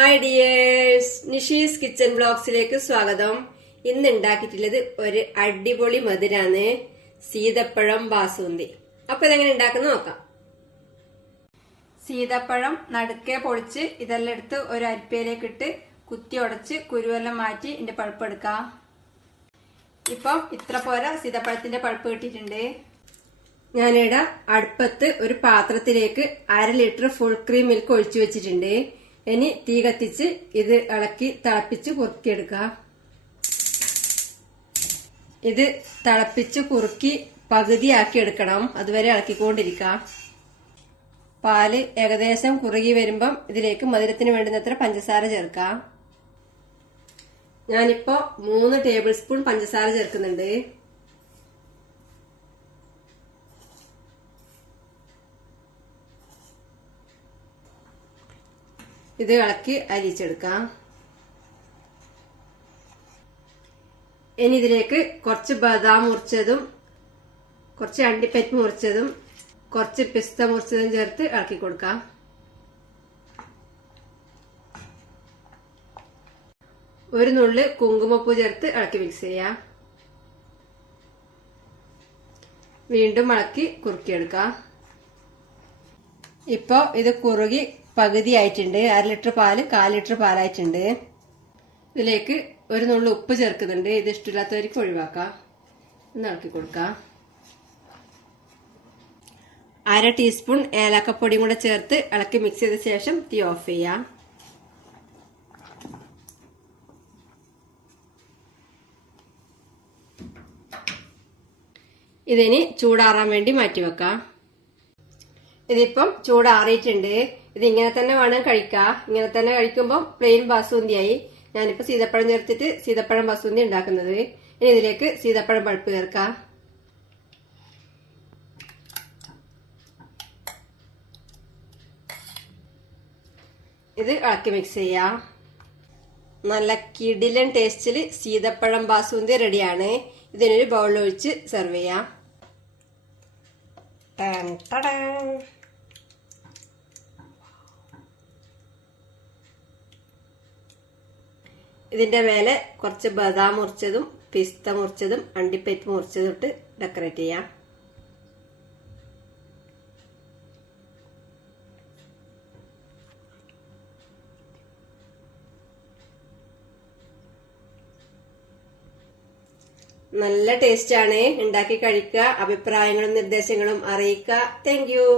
Hi dears, Nishi's kitchen വ്ലോഗ്സിലേക്ക് സ്വാഗതം. ഇന്ന് ഉണ്ടാക്കിയിട്ടുള്ളത് ഒരു അടിപൊളി മധുരാണ്, സീതപ്പഴം ബാസുന്തി. അപ്പൊ ഇതെങ്ങനെ ഉണ്ടാക്കുന്ന നോക്കാം. സീതപ്പഴം നടുക്കെ പൊളിച്ച് ഇതെല്ലാം എടുത്ത് ഒരു അരിപ്പയിലേക്ക് ഇട്ട് കുത്തി ഉടച്ച് കുരുവെല്ലാം മാറ്റി ഇതിന്റെ പൾപ്പ് എടുക്കാം. ഇപ്പം ഇത്ര പോരാ, സീതപ്പഴത്തിന്റെ പൾപ്പ് കിട്ടിയിട്ടുണ്ട്. ഞാനിവിടെ അടുപ്പത്ത് ഒരു പാത്രത്തിലേക്ക് 1/2 ലിറ്റർ ഫുൾ ക്രീം മിൽക്ക് ഒഴിച്ചു വെച്ചിട്ടുണ്ട്. ഇനി തീ കത്തിച്ച് ഇത് ഇളക്കി തിളപ്പിച്ച് കുറുക്കിയെടുക്കുക. ഇത് തിളപ്പിച്ച് കുറുക്കി പകുതിയാക്കി എടുക്കണം, അതുവരെ ഇളക്കിക്കൊണ്ടിരിക്കുക. പാല് ഏകദേശം കുറുകി വരുമ്പം ഇതിലേക്ക് മധുരത്തിന് വേണ്ടുന്നത്ര പഞ്ചസാര ചേർക്കാം. ഞാനിപ്പോ 3 ടേബിൾ സ്പൂൺ പഞ്ചസാര ചേർക്കുന്നുണ്ട്. ഇത് ഇളക്കി അരിച്ചെടുക്കാം. ഇനി ഇതിലേക്ക് കുറച്ച് ബദാം മുറിച്ചതും കുറച്ച് അണ്ടിപ്പരിപ്പ് മുറിച്ചതും കുറച്ച് പിസ്ത മുറിച്ചതും ചേർത്ത് ഇളക്കി കൊടുക്കാം. ഒരു നുള്ളി കുങ്കുമപ്പൂ ചേർത്ത് ഇളക്കി മിക്സ് ചെയ്യാം. വീണ്ടും ഇളക്കി കുറുക്കിയെടുക്കാം. ഇപ്പൊ ഇത് കുറുകി പകുതി ആയിട്ടുണ്ട്. 1/2 ലിറ്റർ പാല് 1/4 ലിറ്റർ പാലായിട്ടുണ്ട്. ഇതിലേക്ക് ഒരു നുള്ളി ഉപ്പ് ചേർക്കുന്നുണ്ട്. ഇത് ഇഷ്ടമില്ലാത്തവർക്ക് ഒഴിവാക്കാം. ഒന്ന് ഇളക്കി കൊടുക്കാം. 1/2 ടീസ്പൂൺ ഏലക്കപ്പൊടിയും കൂടെ ചേർത്ത് ഇളക്കി മിക്സ് ചെയ്ത ശേഷം തീ ഓഫ് ചെയ്യാം. ഇതിനി ചൂടാറാൻ വേണ്ടി മാറ്റിവെക്കാം. ഇതിപ്പം ചൂടാറിയിട്ടുണ്ട്. ഇത് ഇങ്ങനെ തന്നെ വേണം കഴിക്കാം. ഇങ്ങനെ തന്നെ കഴിക്കുമ്പോൾ പ്ലെയിൻ ബാസുന്തിയായി. ഞാനിപ്പോ സീതപ്പഴം ചേർത്തിട്ട് സീതപ്പഴം ബാസുന്തി ഉണ്ടാക്കുന്നത്. ഇനി ഇതിലേക്ക് സീതപ്പഴം പൾപ്പ് ചേർക്കാം. ഇത് ഇളക്കി മിക്സ് ചെയ്യാം. നല്ല കിടിലൻ ടേസ്റ്റില് സീതപ്പഴം ബാസുന്തി റെഡിയാണ്. ഇതിനൊരു ബൗളിലൊഴിച്ച് സെർവ് ചെയ്യാം. ഇതിന്റെ മേലെ കുറച്ച് ബദാം മുറിച്ചതും പിസ്ത മുറിച്ചതും അണ്ടിപ്പരിപ്പ് മുറിച്ചതും ഇട്ട് ഡെക്കറേറ്റ് ചെയ്യാം. നല്ല ടേസ്റ്റ് ആണ്. ഉണ്ടാക്കി കഴിക്കുക. അഭിപ്രായങ്ങളും നിർദ്ദേശങ്ങളും അറിയിക്കുക. Thank you.